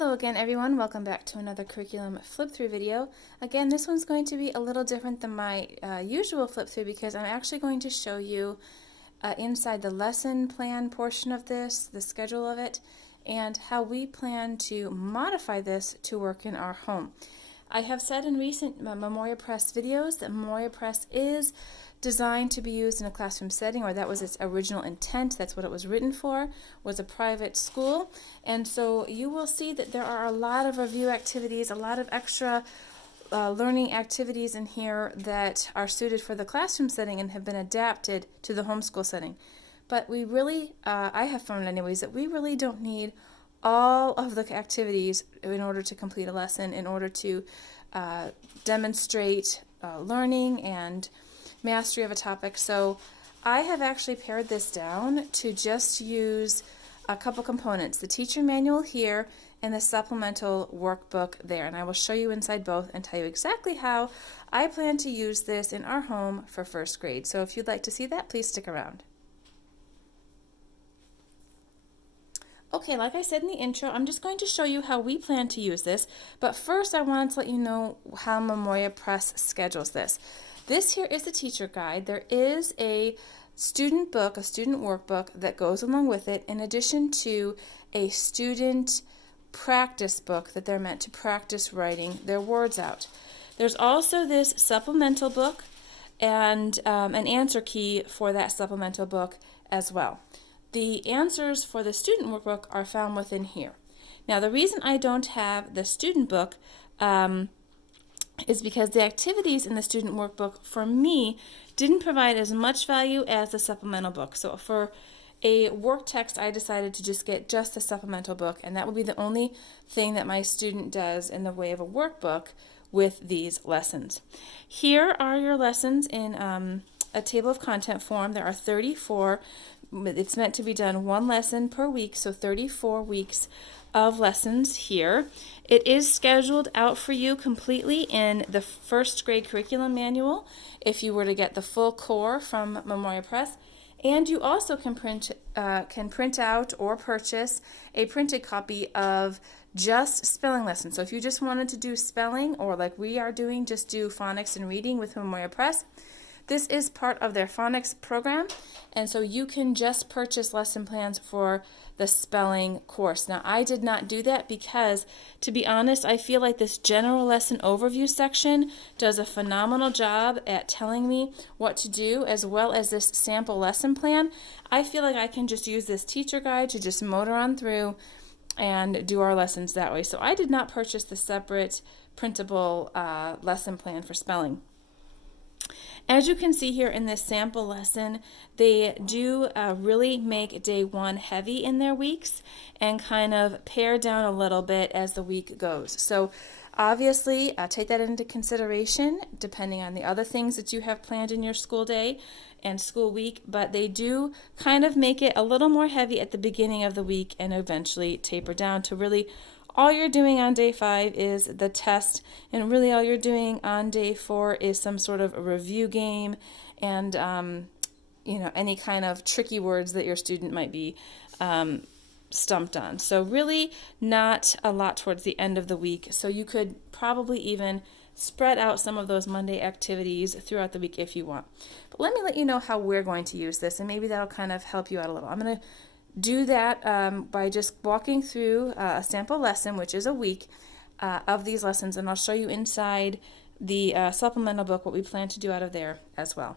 Hello again everyone, welcome back to another curriculum flip through video. Again, this one's going to be a little different than my usual flip through because I'm actually going to show you inside the lesson plan portion of this, the schedule of it, and how we plan to modify this to work in our home. I have said in recent Memoria Press videos that Memoria Press is designed to be used in a classroom setting, or that was its original intent. That's what it was written for, was a private school. And so you will see that there are a lot of review activities, a lot of extra learning activities in here that are suited for the classroom setting and have been adapted to the homeschool setting. But we really, I have found anyways, that we really don't need all of the activities in order to complete a lesson, in order to demonstrate learning and mastery of a topic. So I have actually pared this down to just use a couple components, the teacher manual here and the supplemental workbook there. And I will show you inside both and tell you exactly how I plan to use this in our home for first grade. So if you'd like to see that, please stick around. Okay, like I said in the intro, I'm just going to show you how we plan to use this, but first I wanted to let you know how Memoria Press schedules this. This here is the teacher guide. There is a student book, a student workbook that goes along with it, in addition to a student practice book that they're meant to practice writing their words out. There's also this supplemental book and an answer key for that supplemental book as well. The answers for the student workbook are found within here. Now, the reason I don't have the student book is because the activities in the student workbook, for me, didn't provide as much value as the supplemental book. So for a work text, I decided to just get just the supplemental book, and that will be the only thing that my student does in the way of a workbook with these lessons. Here are your lessons in a table of content form. There are 34. It's meant to be done one lesson per week, so 34 weeks of lessons here. It is scheduled out for you completely in the first grade curriculum manual if you were to get the full core from Memoria Press. And you also can print out or purchase a printed copy of just spelling lessons. So if you just wanted to do spelling, or like we are doing, just do phonics and reading with Memoria Press, this is part of their phonics program, and so you can just purchase lesson plans for the spelling course. Now, I did not do that because, to be honest, I feel like this general lesson overview section does a phenomenal job at telling me what to do, as well as this sample lesson plan. I feel like I can just use this teacher guide to just motor on through and do our lessons that way. So I did not purchase the separate printable lesson plan for spelling. As you can see here in this sample lesson, they do really make day one heavy in their weeks and kind of pare down a little bit as the week goes. So obviously take that into consideration depending on the other things that you have planned in your school day and school week, but they do kind of make it a little more heavy at the beginning of the week and eventually taper down to really all you're doing on day 5 is the test, and really all you're doing on day 4 is some sort of a review game and any kind of tricky words that your student might be stumped on. So really not a lot towards the end of the week. So you could probably even spread out some of those Monday activities throughout the week if you want. But let me let you know how we're going to use this, and maybe that'll kind of help you out a little. I'm going to do that by just walking through a sample lesson, which is a week of these lessons, and I'll show you inside the supplemental book what we plan to do out of there as well.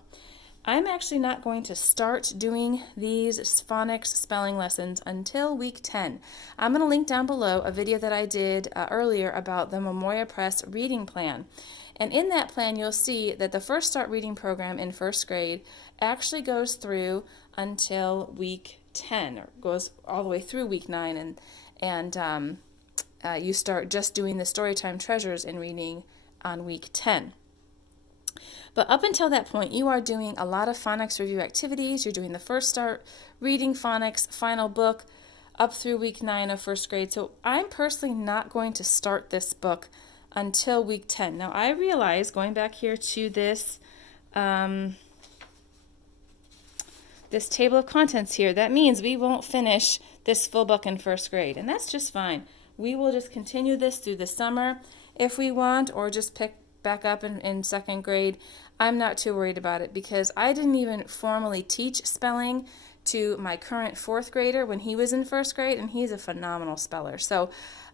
I'm actually not going to start doing these phonics spelling lessons until week 10. I'm going to link down below a video that I did earlier about the Memoria Press reading plan. And in that plan, you'll see that the First Start reading program in first grade actually goes through until week 10, or goes all the way through week 9, and you start just doing the Storytime Treasures in reading on week 10. But up until that point, you are doing a lot of phonics review activities. You're doing the First Start reading phonics final book up through week 9 of first grade. So I'm personally not going to start this book until week 10. Now I realize, going back here to this this table of contents here, that means we won't finish this full book in first grade, and that's just fine. we will just continue this through the summer if we want, or just pick back up in second grade. I'm not too worried about it because I didn't even formally teach spelling to my current fourth grader when he was in first grade, and he's a phenomenal speller. So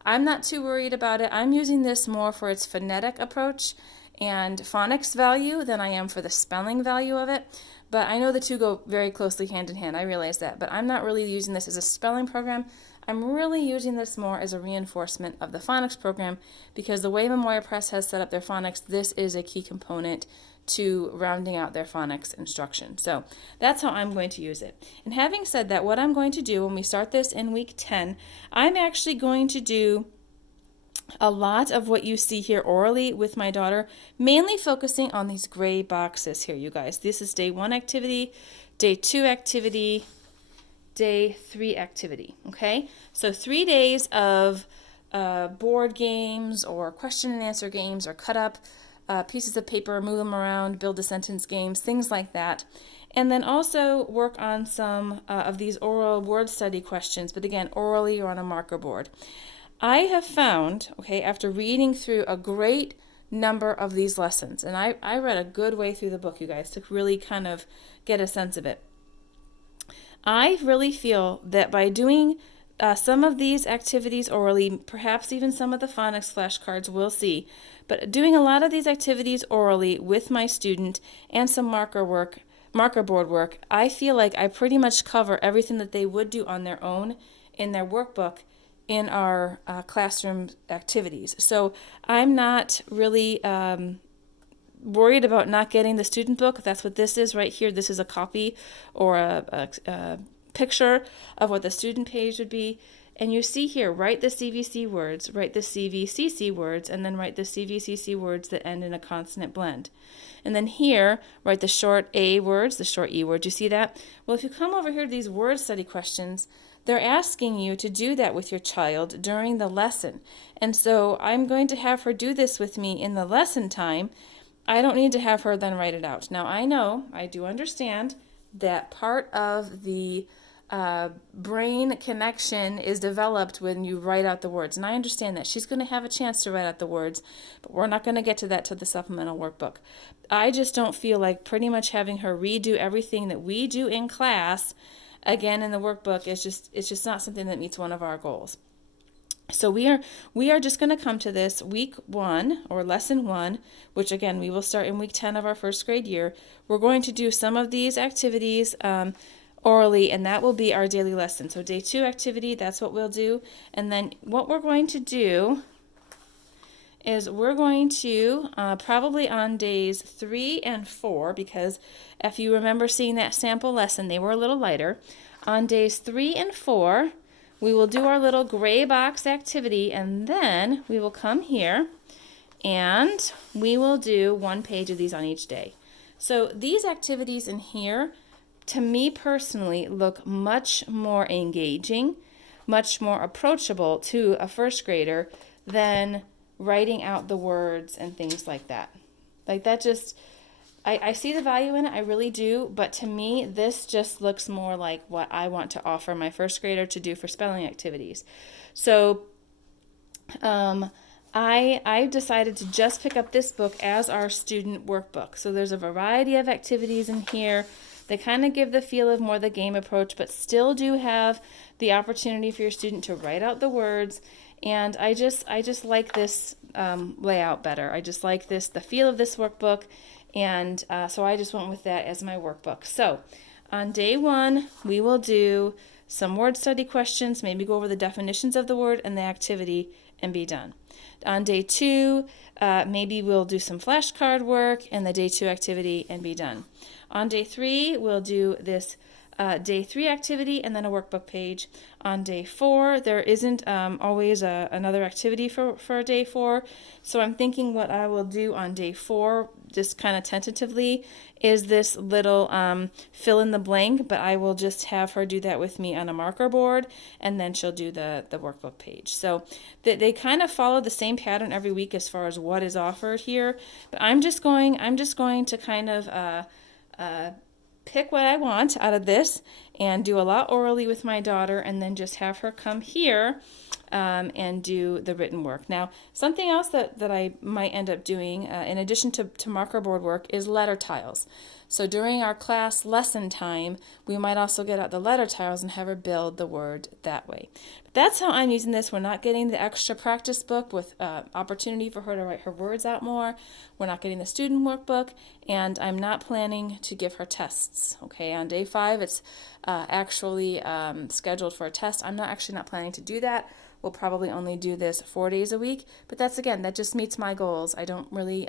I'm not too worried about it. I'm using this more for its phonetic approach and phonics value than I am for the spelling value of it. But I know the two go very closely hand in hand. I realize that. But I'm not really using this as a spelling program. I'm really using this more as a reinforcement of the phonics program because the way Memoria Press has set up their phonics, this is a key component to rounding out their phonics instruction. So that's how I'm going to use it. And having said that, what I'm going to do when we start this in week 10, I'm actually going to do a lot of what you see here orally with my daughter, mainly focusing on these gray boxes here, you guys. This is day 1 activity, day 2 activity, day 3 activity, okay? So 3 days of board games or question and answer games, or cut up pieces of paper, move them around, build a sentence games, things like that. And then also work on some of these oral word study questions, but again, orally or on a marker board. I have found, okay, after reading through a great number of these lessons, and I read a good way through the book, you guys, to really kind of get a sense of it. I really feel that by doing some of these activities orally, perhaps even some of the phonics flashcards, we'll see, but doing a lot of these activities orally with my student and some marker board work, I feel like I pretty much cover everything that they would do on their own in their workbook in our classroom activities. So I'm not really worried about not getting the student book. That's what this is right here. This is a copy or a picture of what the student page would be. And you see here, write the CVC words, write the CVCC words, and then write the CVCC words that end in a consonant blend. And then here, write the short A words, the short E words. You see that? Well, if you come over here to these word study questions, they're asking you to do that with your child during the lesson. And so I'm going to have her do this with me in the lesson time. I don't need to have her then write it out. Now, I do understand that part of the brain connection is developed when you write out the words. And I understand that. She's going to have a chance to write out the words, but we're not going to get to that till the supplemental workbook. I just don't feel like pretty much having her redo everything that we do in class again in the workbook is just not something that meets one of our goals. So we are just going to come to this week 1 or lesson 1, which again we will start in week 10 of our first grade year. We're going to do some of these activities orally, and that will be our daily lesson. So day 2 activity, that's what we'll do. And then what we're going to do is we're going to probably on days 3 and 4, because if you remember seeing that sample lesson, they were a little lighter. On days 3 and 4, we will do our little gray box activity, and then we will come here and we will do 1 page of these on each day. So these activities in here, to me personally, look much more engaging, much more approachable to a first grader than writing out the words and things like that. Like that just, I see the value in it, I really do, but to me, this just looks more like what I want to offer my first grader to do for spelling activities. So I decided to just pick up this book as our student workbook. So there's a variety of activities in here. They kind of give the feel of more the game approach, but still do have the opportunity for your student to write out the words. And I just like this layout better. I just like the feel of this workbook, and so I just went with that as my workbook. So on day 1, we will do some word study questions, maybe go over the definitions of the word and the activity, and be done. On day 2, maybe we'll do some flashcard work and the day 2 activity, and be done. On day 3, we'll do this day 3 activity and then a workbook page. On day 4, there isn't always another activity for day 4. So I'm thinking what I will do on day 4, just kind of tentatively, is this little fill in the blank, but I will just have her do that with me on a marker board, and then she'll do the workbook page. So they kind of follow the same pattern every week as far as what is offered here, but I'm just going to kind of pick what I want out of this and do a lot orally with my daughter, and then just have her come here and do the written work. Now, something else that I might end up doing, in addition to marker board work, is letter tiles. So during our class lesson time, we might also get out the letter tiles and have her build the word that way. But that's how I'm using this. We're not getting the extra practice book with opportunity for her to write her words out more. We're not getting the student workbook, and I'm not planning to give her tests. Okay, on day 5, it's actually scheduled for a test. I'm not planning to do that. We'll probably only do this 4 days a week, but that just meets my goals. I don't really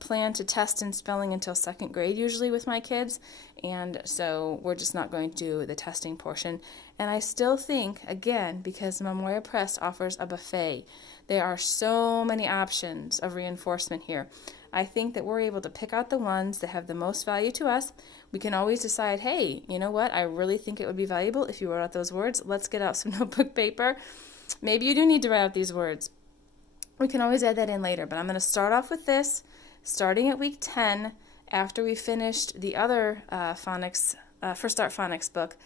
plan to test in spelling until 2nd grade usually with my kids, and so we're just not going to do the testing portion. And I still think, again, because Memoria Press offers a buffet, there are so many options of reinforcement here. I think that we're able to pick out the ones that have the most value to us. We can always decide, hey, you know what, I really think it would be valuable if you wrote out those words. Let's get out some notebook paper. Maybe you do need to write out these words. We can always add that in later, but I'm going to start off with this, starting at week 10, after we finished the other phonics, First Start Phonics book,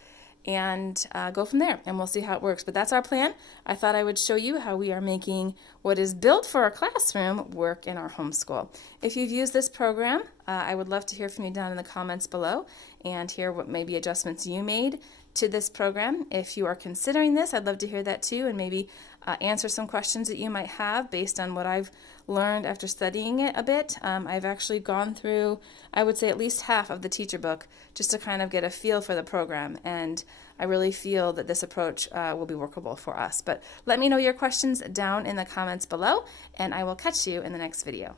and go from there, and we'll see how it works. But that's our plan. I thought I would show you how we are making what is built for a classroom work in our homeschool. If you've used this program, I would love to hear from you down in the comments below and hear what maybe adjustments you made to this program. If you are considering this, I'd love to hear that too, and maybe answer some questions that you might have based on what I've learned after studying it a bit. I've actually gone through, I would say, at least half of the teacher book just to kind of get a feel for the program, and I really feel that this approach will be workable for us. But let me know your questions down in the comments below, and I will catch you in the next video.